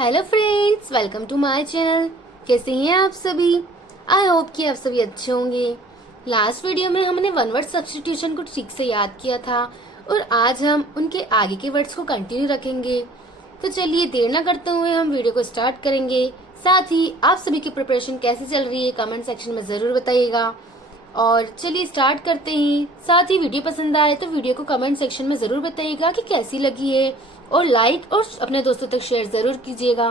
Hello friends, welcome to my channel. कैसे हैं आप सभी? आई होप कि आप सभी अच्छे होंगे। लास्ट वीडियो में हमने वन वर्ड सब्स्टिट्यूशन को ठीक से याद किया था और आज हम उनके आगे के वर्ड्स को कंटिन्यू रखेंगे। तो चलिए देर ना करते हुए हम वीडियो को स्टार्ट करेंगे। साथ ही आप सभी की प्रिपरेशन कैसी चल रही है कमेंट सेक्शन में ज़रूर बताइएगा। और चलिए स्टार्ट करते हैं। साथ ही वीडियो पसंद आए तो वीडियो को कमेंट सेक्शन में ज़रूर बताइएगा कि कैसी लगी है और लाइक और अपने दोस्तों तक शेयर ज़रूर कीजिएगा।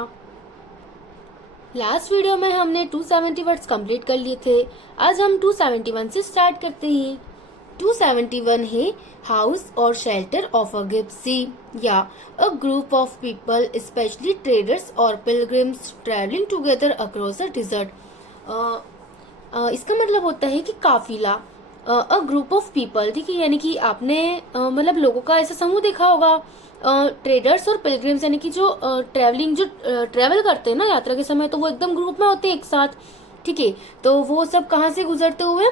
लास्ट वीडियो में हमने 270 वर्ड्स कंप्लीट कर लिए थे। आज हम 271 से स्टार्ट करते हैं। 271 है हाउस और शेल्टर ऑफ अ गिप्सी या a group of people specially traders और pilgrims travelling together across a desert. इसका मतलब होता है कि काफिला, अ ग्रुप ऑफ पीपल, ठीक है। यानी कि आपने मतलब लोगों का ऐसा समूह देखा होगा। ट्रेडर्स और पिलग्रिम्स यानी कि जो ट्रेवल करते हैं ना यात्रा के समय, तो वो एकदम ग्रुप में होते हैं एक साथ, ठीक है। तो वो सब कहाँ से गुजरते हुए,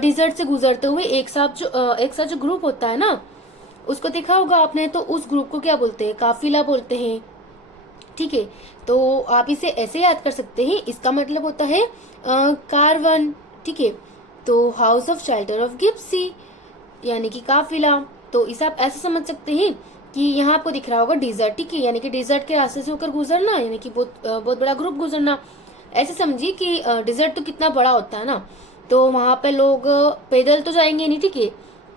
डिजर्ट से गुजरते हुए एक साथ जो ग्रुप होता है ना, उसको देखा होगा आपने। तो उस ग्रुप को क्या बोलते हैं? काफिला बोलते हैं, ठीक है। तो आप इसे ऐसे याद कर सकते हैं। इसका मतलब होता है कारवन, ठीक है। तो हाउस ऑफ शेल्टर ऑफ गिप्सी यानी कि काफिला। तो इसे आप ऐसे समझ सकते हैं कि यहाँ आपको दिख रहा होगा डिजर्ट, ठीक है। यानी कि डिजर्ट के रास्ते से होकर गुजरना, यानी कि बहुत बड़ा ग्रुप गुजरना। ऐसे समझिए कि डिजर्ट तो कितना बड़ा होता है ना, तो वहां पे लोग पैदल तो जाएंगे नहीं, ठीक है।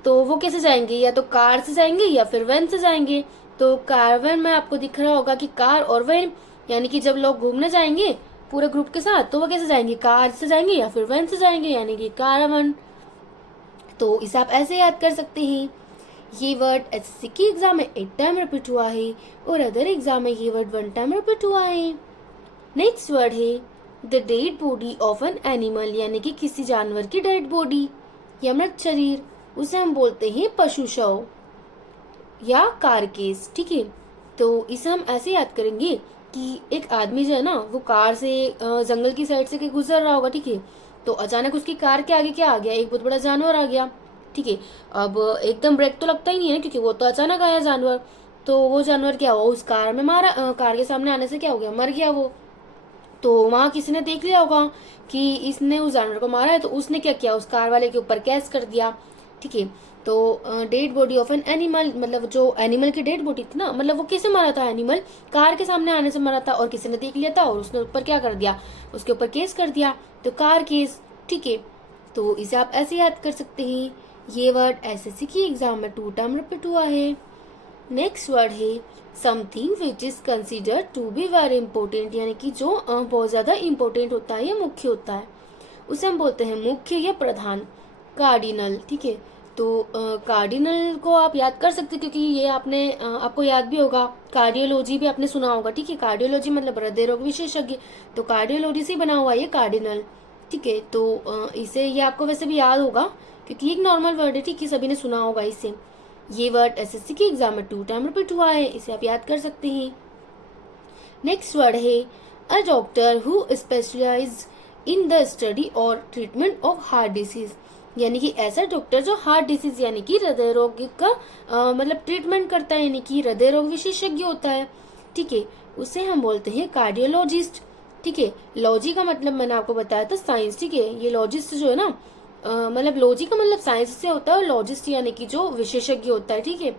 तो वो कैसे जाएंगे? या तो कार से जाएंगे या फिर वैन से जाएंगे। तो कार वैन में आपको दिख रहा होगा कि कार और वैन, यानी कि जब लोग घूमने जाएंगे पूरे ग्रुप के साथ, तो वो कैसे जाएंगे? कार से जाएंगे या फिर वैन से जाएंगे, यानी कि कारवन। तो इसे आप ऐसे याद कर सकते हैं। ये वर्ड एसएससी की एग्जाम में 8 टाइम रिपीट हुआ है और अदर एग्जाम में ये वर्ड 1 टाइम रिपीट हुआ है। नेक्स्ट वर्ड है the dead body of an animal, यानी कि किसी जानवर की डेड बॉडी या मृत शरीर, उसे हम बोलते हैं पशु शव या कारकेस, ठीक है। तो इसे हम ऐसे याद करेंगे कि एक आदमी जो है ना, वो कार से जंगल की साइड से के गुजर रहा होगा, ठीक है। तो अचानक उसकी कार के आगे क्या आ गया? एक बहुत बड़ा जानवर आ गया, ठीक है। अब एकदम ब्रेक तो लगता ही नहीं है, क्योंकि वो तो अचानक आया जानवर। तो वो जानवर क्या हुआ? उस कार में मारा, कार के सामने आने से क्या हो गया? मर गया वो। तो वहां किसी ने देख लिया होगा कि इसने उस जानवर को मारा है, तो उसने क्या किया? उस कार वाले के ऊपर केस कर दिया, ठीक है। तो dead body of an animal, मतलब जो एनिमल की डेड बॉडी थी ना, मतलब वो कैसे मारा था? एनिमल कार के सामने आने से मरा था और किसी ने देख लिया था और उसने ऊपर क्या कर दिया? उसके ऊपर केस कर दिया, तो कार केस, ठीक है। तो इसे आप ऐसे याद कर सकते हैं। ये वर्ड एसएससी की एग्जाम में 2 टाइम रिपीट हुआ है। नेक्स्ट वर्ड है something which is considered to be very important, यानी कि जो बहुत ज्यादा इंपॉर्टेंट होता है या मुख्य होता है, उसे हम बोलते हैं मुख्य या प्रधान, कार्डिनल, ठीक है। तो कार्डिनल को आप याद कर सकते हैं, क्योंकि ये आपको याद भी होगा। कार्डियोलॉजी भी आपने सुना होगा, ठीक है। कार्डियोलॉजी मतलब हृदय रोग विशेषज्ञ, तो कार्डियोलॉजी से बना हुआ ये कार्डिनल, ठीक है। तो इसे ये आपको वैसे भी याद होगा, क्योंकि एक नॉर्मल वर्ड है, ठीक है, सभी ने सुना होगा इसे। ये वर्ड एसएससी की एग्जाम में 2 टाइम रिपीट हुआ है, इसे आप याद कर सकते हैं। नेक्स्ट वर्ड है a doctor who specialize in the study और ट्रीटमेंट ऑफ हार्ट डिसीज, यानी कि ऐसा डॉक्टर जो हार्ट डिसीज यानी कि हृदय रोग का मतलब ट्रीटमेंट करता है, यानी कि हृदय रोग विशेषज्ञ होता है, ठीक है। उसे हम बोलते हैं कार्डियोलॉजिस्ट, ठीक है। लॉजी का मतलब मैंने आपको बताया था साइंस, ठीक है। ये लॉजिस्ट जो है ना, मतलब लॉजी का मतलब साइंस से होता है और लॉजिस्ट यानी कि जो विशेषज्ञ होता है, ठीक है।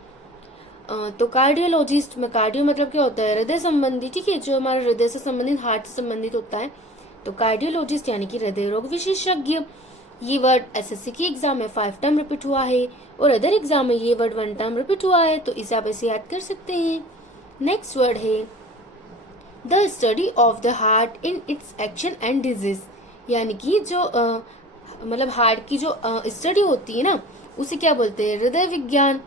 तो कार्डियोलॉजिस्ट में कार्डियो मतलब क्या होता है? हृदय संबंधी, ठीक है, जो हमारे हृदय से संबंधित, हार्ट से संबंधित होता है। तो कार्डियोलॉजिस्ट यानी कि हृदय रोग विशेषज्ञ। ये वर्ड एसएससी की एग्जाम में 5 टाइम रिपीट हुआ है और अदर एग्जाम में ये वर्ड 1 टाइम रिपीट हुआ है, तो इसे आप ऐसे याद कर सकते हैं। नेक्स्ट वर्ड है the study of the heart in its action and disease, यानी कि जो मतलब हार्ट की जो स्टडी होती है ना, उसे क्या बोलते हैं? हृदय विज्ञान।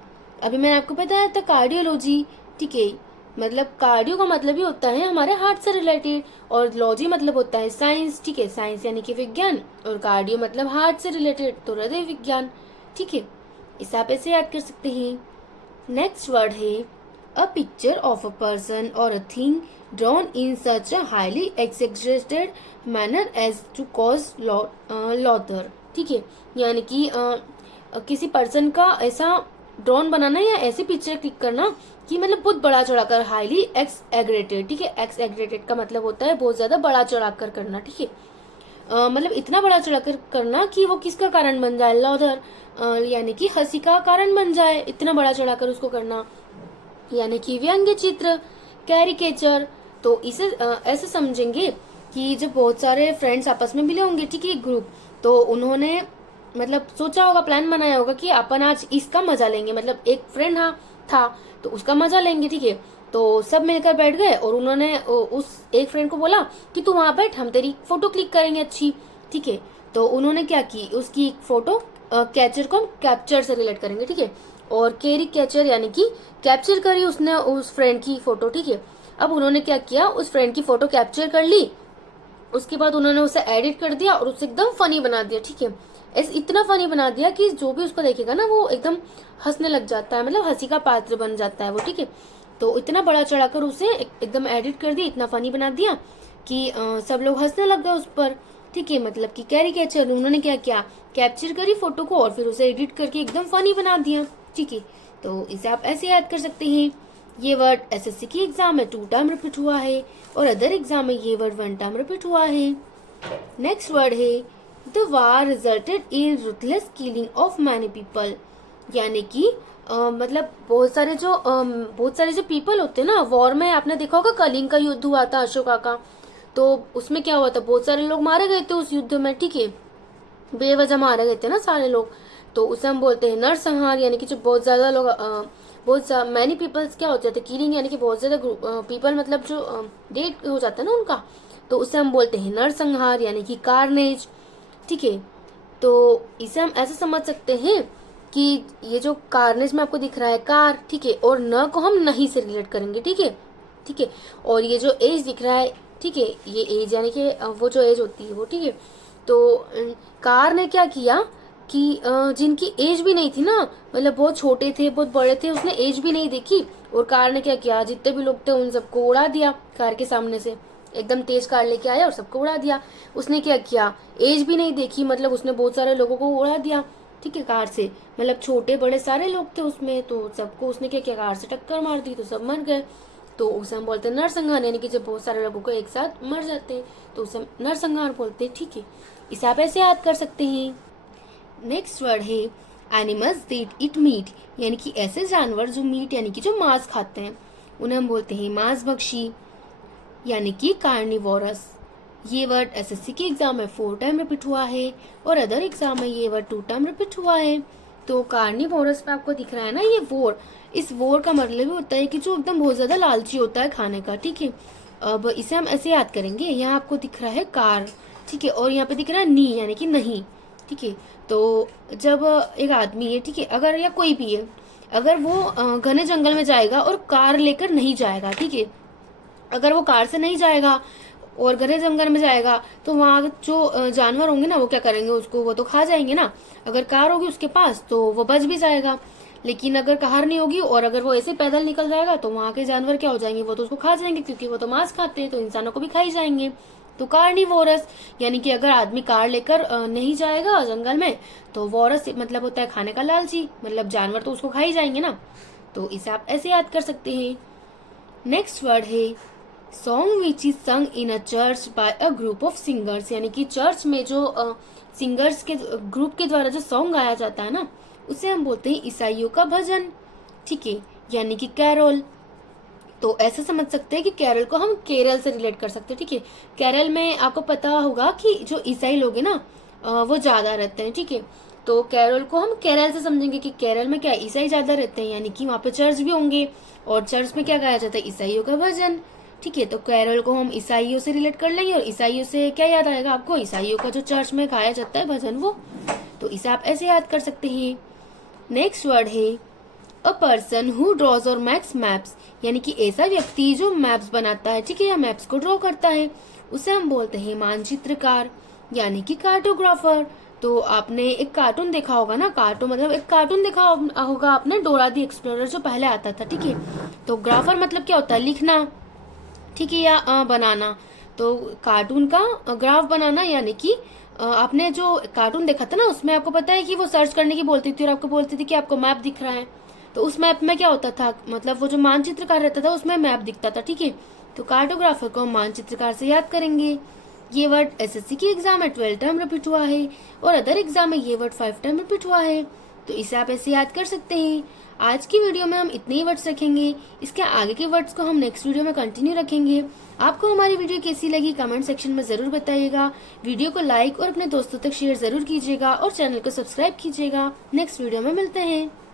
अभी मैंने आपको बताया था कार्डियोलॉजी, ठीक है। मतलब कार्डियो का मतलब ही होता है हमारे हार्ट से रिलेटेड और लॉजी मतलब होता है साइंस, ठीक है। साइंस यानी कि विज्ञान और कार्डियो मतलब हार्ट से रिलेटेड, तो हृदय विज्ञान, ठीक है। इसे आप ऐसे याद कर सकते हैं। नेक्स्ट वर्ड है a picture of a person और a thing drawn in such a highly exaggerated manner as to cause laughter, ठीक है। यानी कि किसी पर्सन का ऐसा ड्रोन बनाना या ऐसी पिक्चर क्लिक करना कि मतलब बहुत बड़ा चढ़ाकर, हाईली एक्सएग्रेटेड, ठीक है। एक्सएग्रेटेड का मतलब होता है बहुत ज्यादा बड़ा चढ़ाकर करना, ठीक है। मतलब इतना बड़ा चढ़ाकर करना कि वो किसका कारण बन जाए, लौधर, यानी कि हंसी का कारण बन जाए, इतना बड़ा चढ़ाकर उसको करना, यानी कि व्यंग्य चित्र, कैरिकेचर। तो इसे ऐसे समझेंगे कि जब बहुत सारे फ्रेंड्स आपस में मिले होंगे, ठीक है, एक ग्रुप, तो उन्होंने मतलब सोचा होगा, प्लान बनाया होगा कि अपन आज इसका मजा लेंगे, मतलब एक फ्रेंड था तो उसका मजा लेंगे, ठीक है। तो सब मिलकर बैठ गए और उन्होंने उस एक फ्रेंड को बोला कि तू वहां बैठ, हम तेरी फोटो क्लिक करेंगे अच्छी, ठीक है। तो उन्होंने क्या की, उसकी फोटो कैचर को हम कैप्चर से रिलेट करेंगे, ठीक है। और कैरी कैचर यानी कि कैप्चर करी उसने उस फ्रेंड की फोटो, ठीक है। अब उन्होंने क्या किया, उस फ्रेंड की फोटो कैप्चर कर ली, उसके बाद उन्होंने उसे एडिट कर दिया और उसे एकदम फनी बना दिया, ठीक है। इतना फनी बना दिया कि जो भी उसको देखेगा ना वो एकदम हंसने लग जाता है, मतलब हंसी का पात्र बन जाता है वो, ठीक है। तो इतना बड़ा चढ़ाकर उसे एकदम एडिट कर दिया, इतना फनी बना दिया कि सब लोग हंसने लग गए उस पर, ठीक है। मतलब कि कैरिकेचर, उन्होंने क्या किया, कैप्चर करी फोटो को और फिर उसे एडिट करके एकदम फनी बना दिया, ठीक है। तो इसे आप ऐसे याद कर सकते हैं। ये वर्ड एसएससी की एग्जाम में 2 टाइम रिपीट हुआ है और अदर एग्जाम में ये वर्ड 1 टाइम रिपीट हुआ है। नेक्स्ट वर्ड है the war resulted in ruthless killing of many people, यानी कि मतलब बहुत सारे जो पीपल होते हैं ना, वॉर में आपने देखा होगा कलिंग का युद्ध हुआ था अशोका का, तो उसमें क्या हुआ था, बहुत सारे लोग मारे गए थे उस युद्ध में, ठीक है। बेवजह मारे गए थे ना सारे लोग, तो उसे हम बोलते हैं नरसंहार, यानी कि जो बहुत ज्यादा लोग बहुत मैनी पीपल्स क्या हो जाते हैं, किलिंग यानी कि बहुत ज्यादा पीपल, मतलब जो डेट हो जाता है ना उनका, तो उसे हम बोलते हैं नरसंहार यानी कि कार्नेज, ठीक है। तो इसे हम ऐसे समझ सकते हैं कि ये जो कार्नेज में आपको दिख रहा है कार, ठीक है, और न को हम नहीं से रिलेट करेंगे, ठीक है, ठीक है। और ये जो एज दिख रहा है, ठीक है, ये एज यानी कि वो जो एज होती है वो, ठीक है। तो कार ने क्या किया कि जिनकी एज भी नहीं थी ना, मतलब बहुत छोटे थे बहुत बड़े थे, उसने एज भी नहीं देखी और कार ने क्या किया, जितने भी लोग थे उन सबको उड़ा दिया कार के सामने से, एकदम तेज कार लेके आया और सबको उड़ा दिया। उसने क्या किया, एज भी नहीं देखी, मतलब उसने बहुत सारे लोगों को उड़ा दिया, ठीक है, कार से, मतलब छोटे बड़े सारे लोग थे उसमें, तो सबको उसने क्या किया, कार से टक्कर मार दी तो सब मर गए। तो उसे हम बोलते हैं नरसंहार, यानी कि जब बहुत सारे लोगों को एक साथ मर जाते हैं तो उसे नरसंहार बोलते हैं, ठीक है। इसे आप ऐसे याद कर सकते हैं। नेक्स्ट वर्ड है एनिमल्स दैट ईट मीट, यानी कि ऐसे जानवर जो मीट यानी कि जो मांस खाते हैं, उन्हें हम बोलते हैं मांसभक्षी यानी कि कार्निवोरस। ये वर्ड एसएससी के एग्जाम में 4 टाइम रिपीट हुआ है और अदर एग्जाम में ये वर्ड 2 टाइम रिपीट हुआ है। तो कार्निवोरस में आपको दिख रहा है ना ये वोर, इस वोर का मतलब भी होता है कि जो एकदम बहुत ज्यादा लालची होता है खाने का, ठीक है। अब इसे हम ऐसे याद करेंगे, यहाँ आपको दिख रहा है कार, ठीक है, और यहाँ पे दिख रहा है नी यानी कि नहीं, ठीक है। तो जब एक आदमी है, ठीक है, अगर या कोई भी है, अगर वो घने जंगल में जाएगा और कार लेकर नहीं जाएगा, ठीक है, अगर वो कार से नहीं जाएगा और घने जंगल में जाएगा तो वहाँ जो जानवर होंगे ना वो क्या करेंगे, उसको वो तो खा जाएंगे ना। अगर कार होगी उसके पास तो वो बच भी जाएगा, लेकिन अगर कार नहीं होगी और अगर वो ऐसे पैदल निकल जाएगा तो वहाँ के जानवर क्या हो जाएंगे, वो तो उसको खा जाएंगे, क्योंकि वो तो मांस खाते हैं तो इंसानों को भी खा ही जाएंगे। तो कार्निवोरस यानी कि अगर आदमी कार लेकर नहीं जाएगा जंगल में तो वोरस मतलब होता है खाने का लालची, मतलब जानवर तो उसको खा ही जाएंगे ना। तो इसे आप ऐसे याद कर सकते हैं। नेक्स्ट वर्ड है song which is sung in a church by a group of singers, यानी कि चर्च में जो सिंगर्स के ग्रुप के द्वारा जो सॉन्ग गाया जाता है ना उसे हम बोलते हैं ईसाइयों का भजन, ठीक है, यानी कि कैरोल। तो ऐसे समझ सकते हैं कि कैरल को हम केरल से रिलेट कर सकते हैं, ठीक है। केरल में आपको पता होगा कि जो ईसाई लोग हैं ना वो ज्यादा रहते हैं, ठीक है। तो कैरल को हम केरल से समझेंगे कि केरल में क्या ईसाई ज्यादा रहते हैं, यानी कि वहाँ पे चर्च भी होंगे और चर्च में क्या गाया जाता है, ईसाइयों का भजन, ठीक है। तो कैरल को हम ईसाइयों से रिलेट कर लेंगे और ईसाइयों से क्या याद आएगा आपको, ईसाइयों का जो चर्च में गाया जाता है भजन वो। तो इसे आप ऐसे याद कर सकते हैं। नेक्स्ट वर्ड है अ पर्सन हु ड्रॉज और मेक्स मैप्स, यानी कि ऐसा व्यक्ति जो मैप्स बनाता है, ठीक है, या मैप्स को ड्रॉ करता है, उसे हम बोलते हैं मानचित्रकार यानी कि कार्टोग्राफर। तो आपने एक कार्टून देखा होगा ना, कार्टून मतलब एक कार्टून देखा होगा आपने, डोरा दी एक्सप्लोरर जो पहले आता था, ठीक है। तो ग्राफर मतलब क्या होता है, लिखना, ठीक है, या बनाना। तो कार्टून का ग्राफ बनाना, यानी कि आपने जो कार्टून देखा था ना उसमें आपको पता है कि वो सर्च करने की बोलती थी और आपको बोलती थी कि आपको मैप दिख रहा है, तो उस मैप में क्या होता था, मतलब वो जो मानचित्रकार रहता था उसमें मैप दिखता था, ठीक है। तो कार्टोग्राफर को हम मानचित्रकार से याद करेंगे। ये वर्ड एसएससी की एग्जाम में 12 टाइम रिपीट हुआ है और अदर एग्जाम में ये वर्ड 5 टाइम रिपीट हुआ है, तो इसे आप ऐसे याद कर सकते हैं। आज की वीडियो में हम इतने ही वर्ड्स रखेंगे, इसके आगे के वर्ड्स को हम नेक्स्ट वीडियो में कंटिन्यू रखेंगे। आपको हमारी वीडियो कैसी लगी कमेंट सेक्शन में जरूर बताइएगा। वीडियो को लाइक और अपने दोस्तों तक शेयर जरूर कीजिएगा और चैनल को सब्सक्राइब कीजिएगा। नेक्स्ट वीडियो में मिलते हैं।